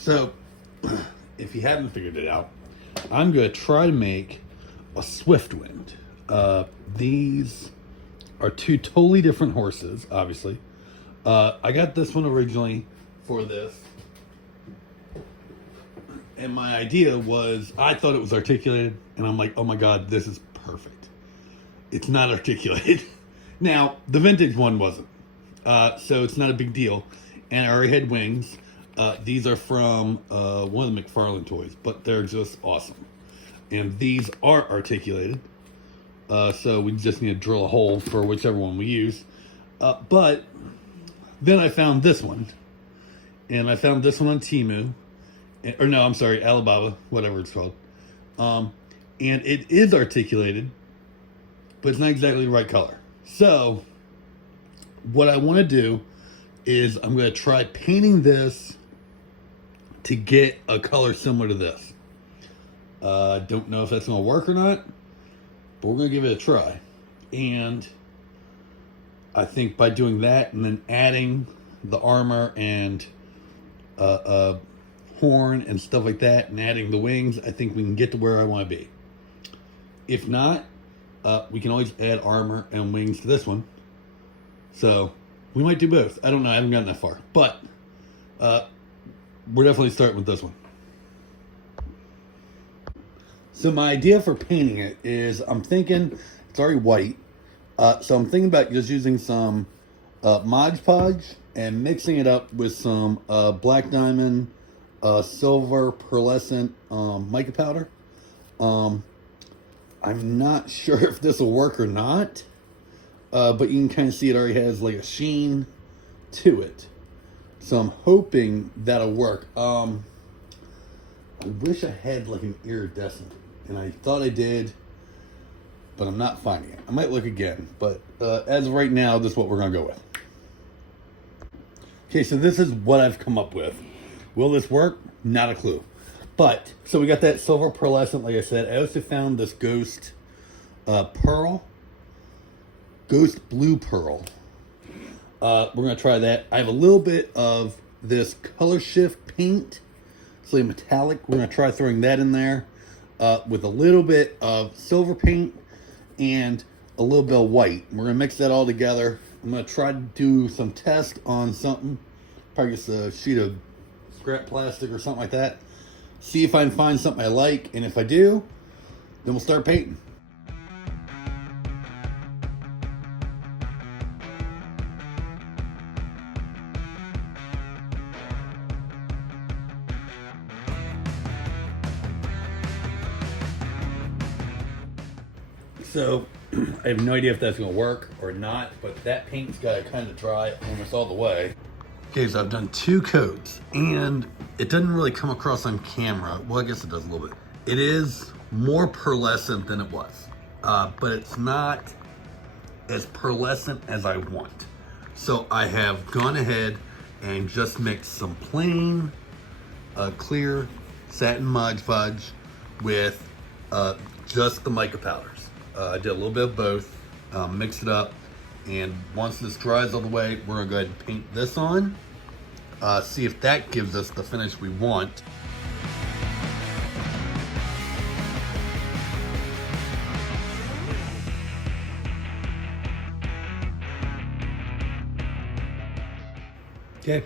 So, if you haven't figured it out, I'm going to try to make a SWIFTWIND. These are two totally different horses, obviously. I got this one originally for this. And my idea was, I thought it was articulated, and I'm like, oh my god, this is perfect. It's not articulated. Now, the vintage one wasn't. So it's not a big deal. And I already had wings. These are from one of the McFarlane toys, but they're just awesome. And these are articulated. So we just need to drill a hole for whichever one we use. But then I found this one. And I found this one on Temu. Or no, I'm sorry, Alibaba, whatever it's called. And it is articulated, but it's not exactly the right color. So what I want to do is I'm going to try painting this to get a color similar to this. Don't know if that's going to work or not, but we're going to give it a try. And I think by doing that and then adding the armor and horn and stuff like that and adding the wings, I think we can get to where I want to be. If not, we can always add armor and wings to this one. So we might do both. I don't know. I haven't gotten that far. But we're definitely starting with this one. So my idea for painting it is, I'm thinking it's already white. So I'm thinking about just using some Mod Podge and mixing it up with some black diamond, silver pearlescent mica powder. I'm not sure if this will work or not. But you can kind of see it already has like a sheen to it. So I'm hoping that'll work. I wish I had like an iridescent. And I thought I did. But I'm not finding it. I might look again. But as of right now, this is what we're going to go with. Okay, so this is what I've come up with. Will this work? Not a clue. But, so we got that silver pearlescent, like I said. I also found this ghost pearl. Ghost blue pearl. We're going to try that. I have a little bit of this color shift paint. It's like metallic. We're going to try throwing that in there with a little bit of silver paint and a little bit of white. We're going to mix that all together. I'm going to try to do some test on something. Probably just a sheet of scrap plastic or something like that. See if I can find something I like. And if I do, then we'll start painting. So, I have no idea if that's going to work or not, but that paint's got to kind of dry almost all the way. Okay, so I've done 2 coats, and it doesn't really come across on camera. Well, I guess it does a little bit. It is more pearlescent than it was, but it's not as pearlescent as I want. So I have gone ahead and just mixed some plain clear satin Mod Podge with just the mica powders. I did a little bit of both, mix it up, and once this dries all the way, we're gonna go ahead and paint this on, see if that gives us the finish we want. Okay,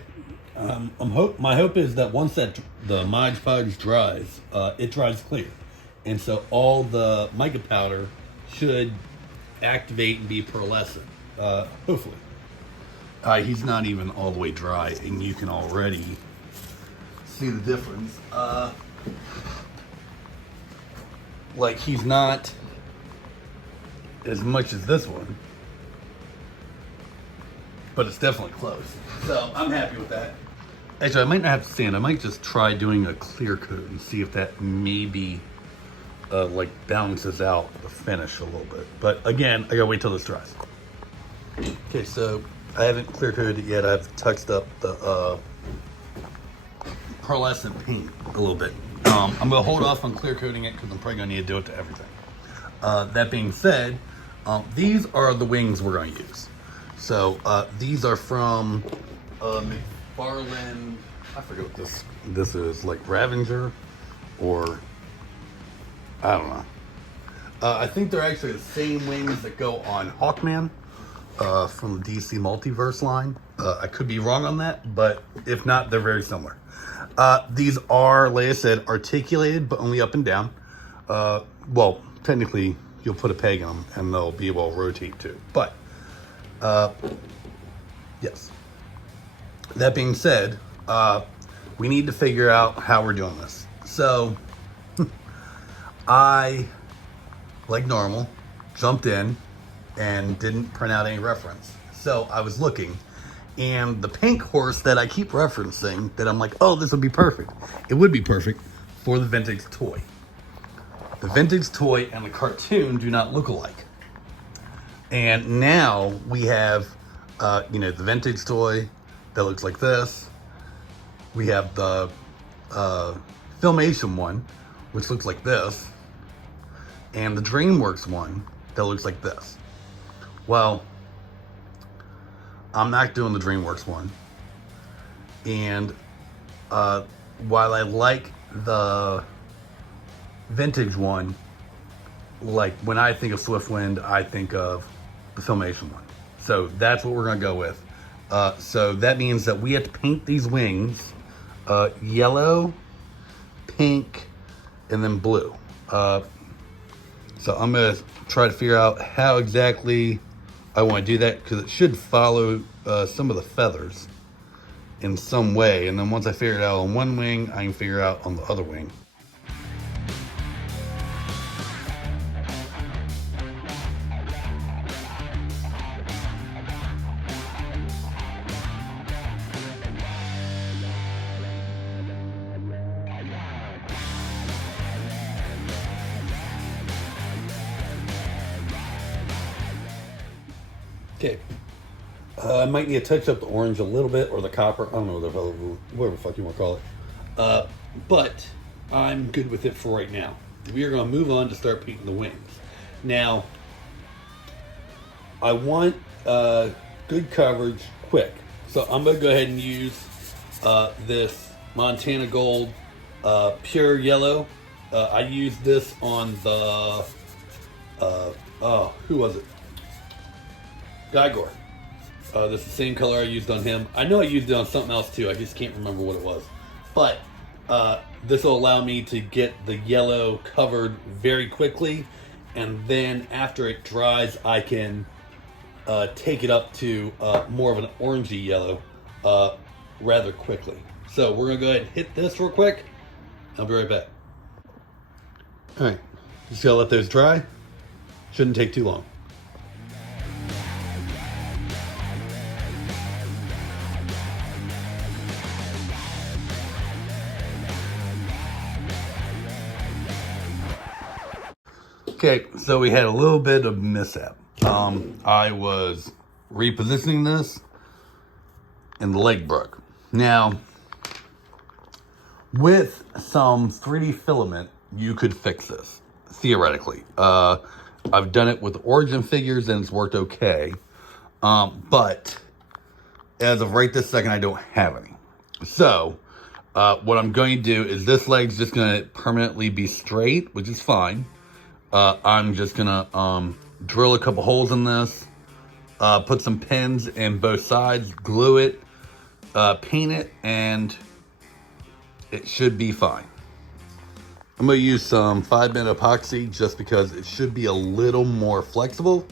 my hope is that once the Mod Podge dries, it dries clear, and so all the mica powder should activate and be pearlescent, hopefully. He's not even all the way dry, and you can already see the difference. Like, he's not as much as this one, but it's definitely close. So I'm happy with that. Actually, I might not have to sand. I might just try doing a clear coat and see if that maybe like balances out the finish a little bit. But again, I gotta wait till this dries. Okay, so I haven't clear coated it yet. I've touched up the pearlescent paint a little bit. I'm gonna hold off on clear coating it because I'm probably gonna need to do it to everything. That being said, these are the wings we're gonna use. So these are from McFarlane I forget what this is, like Ravenger, or I don't know. I think they're actually the same wings that go on Hawkman from the DC Multiverse line. I could be wrong on that, but if not, they're very similar. These are, like I said, articulated, but only up and down. Well, technically, you'll put a peg in them, and they'll be able to rotate too. But, yes. That being said, we need to figure out how we're doing this. So, I, like normal, jumped in and didn't print out any reference. So I was looking, and the pink horse that I keep referencing, that I'm like, oh, this would be perfect. It would be perfect for the vintage toy. The vintage toy and the cartoon do not look alike. And now we have, the vintage toy that looks like this. We have the Filmation one, which looks like this. And the DreamWorks one that looks like this. Well, I'm not doing the DreamWorks one. And while I like the vintage one, like when I think of SWIFTWIND, I think of the Filmation one. So that's what we're going to go with. So that means that we have to paint these wings yellow, pink, and then blue. So I'm going to try to figure out how exactly I want to do that, because it should follow some of the feathers in some way. And then once I figure it out on one wing, I can figure it out on the other wing. Okay, I might need to touch up the orange a little bit, or the copper. I don't know whatever the fuck you want to call it. But I'm good with it for right now. We are going to move on to start painting the wings. Now, I want good coverage quick. So I'm going to go ahead and use this Montana Gold pure yellow. I used this on the, who was it? Gygor. This is the same color I used on him. I know I used it on something else too. I just can't remember what it was. But this will allow me to get the yellow covered very quickly. And then after it dries, I can take it up to more of an orangey yellow rather quickly. So we're going to go ahead and hit this real quick. I'll be right back. Alright, just gotta let those dry. Shouldn't take too long. Okay, so we had a little bit of mishap. I was repositioning this, and the leg broke. Now, with some 3D filament, you could fix this, theoretically. I've done it with Origin figures, and it's worked okay. But as of right this second, I don't have any. So, what I'm going to do is this leg's just going to permanently be straight, which is fine. I'm just gonna drill a couple holes in this, put some pins in both sides, glue it, paint it, and it should be fine. I'm gonna use some 5-minute epoxy just because it should be a little more flexible.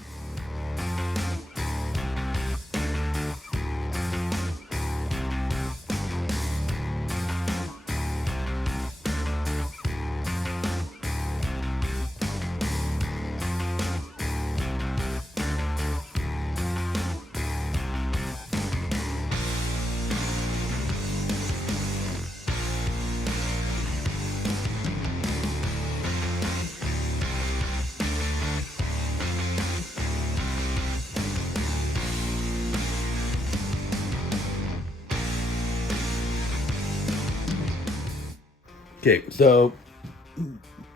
Okay, so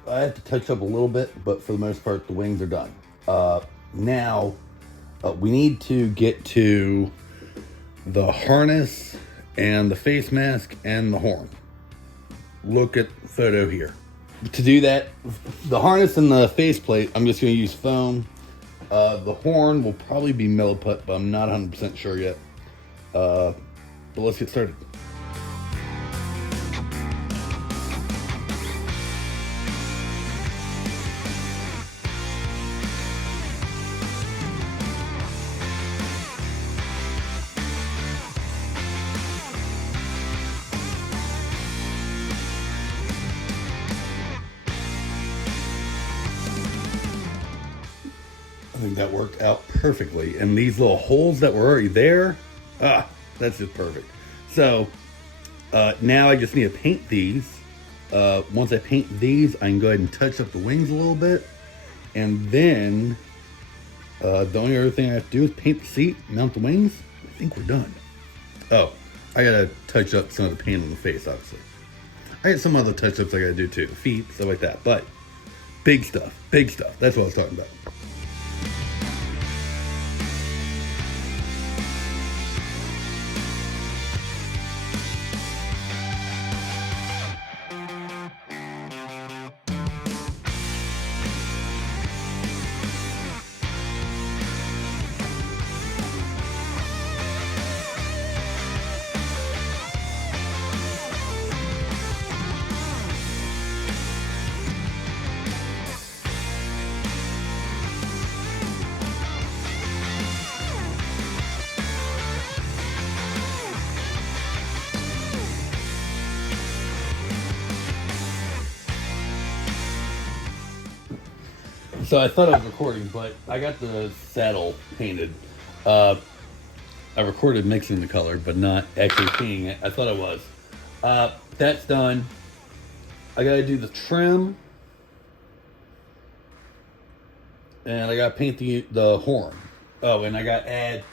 I have to touch up a little bit, but for the most part, the wings are done. Now, we need to get to the harness and the face mask and the horn. Look at the photo here. To do that, the harness and the faceplate, I'm just going to use foam. The horn will probably be milliput, but I'm not 100% sure yet. But let's get started. I think that worked out perfectly. And these little holes that were already there, that's just perfect. So now I just need to paint these. Once I paint these, I can go ahead and touch up the wings a little bit. And then the only other thing I have to do is paint the seat, mount the wings. I think we're done. Oh, I gotta touch up some of the paint on the face, obviously. I got some other touch-ups I gotta do too. Feet, stuff like that. But big stuff, big stuff. That's what I was talking about. So I thought I was recording, but I got the saddle painted. I recorded mixing the color, but not actually painting it. I thought I was. That's done. I gotta do the trim. And I gotta paint the horn. Oh, and I gotta add,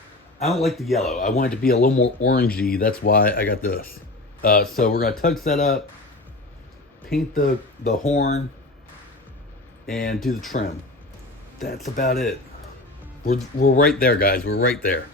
I don't like the yellow. I want it to be a little more orangey. That's why I got this. So we're gonna touch that up, paint the horn, and do the trim. That's about it. We're right there, guys. We're right there.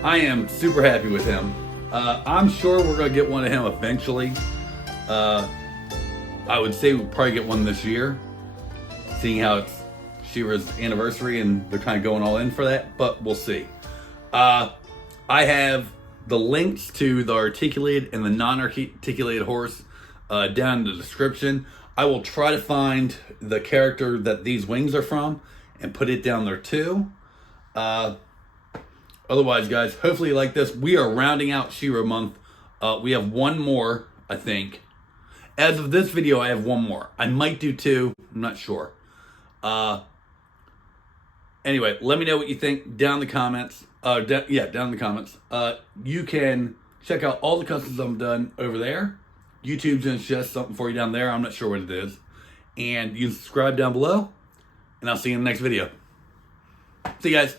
I am super happy with him. I'm sure we're going to get one of him eventually. I would say we'll probably get one this year, seeing how it's Shera's anniversary, and they're kind of going all in for that, but we'll see. I have the links to the articulated and the non-articulated horse down in the description. I will try to find the character that these wings are from and put it down there too. Otherwise, guys, hopefully you like this. We are rounding out Shera month. We have one more, I think. As of this video, I have one more. I might do two. I'm not sure. Anyway, let me know what you think down in the comments. Down in the comments. You can check out all the customs I've done over there. YouTube's gonna suggest something for you down there. I'm not sure what it is. And you can subscribe down below. And I'll see you in the next video. See you guys.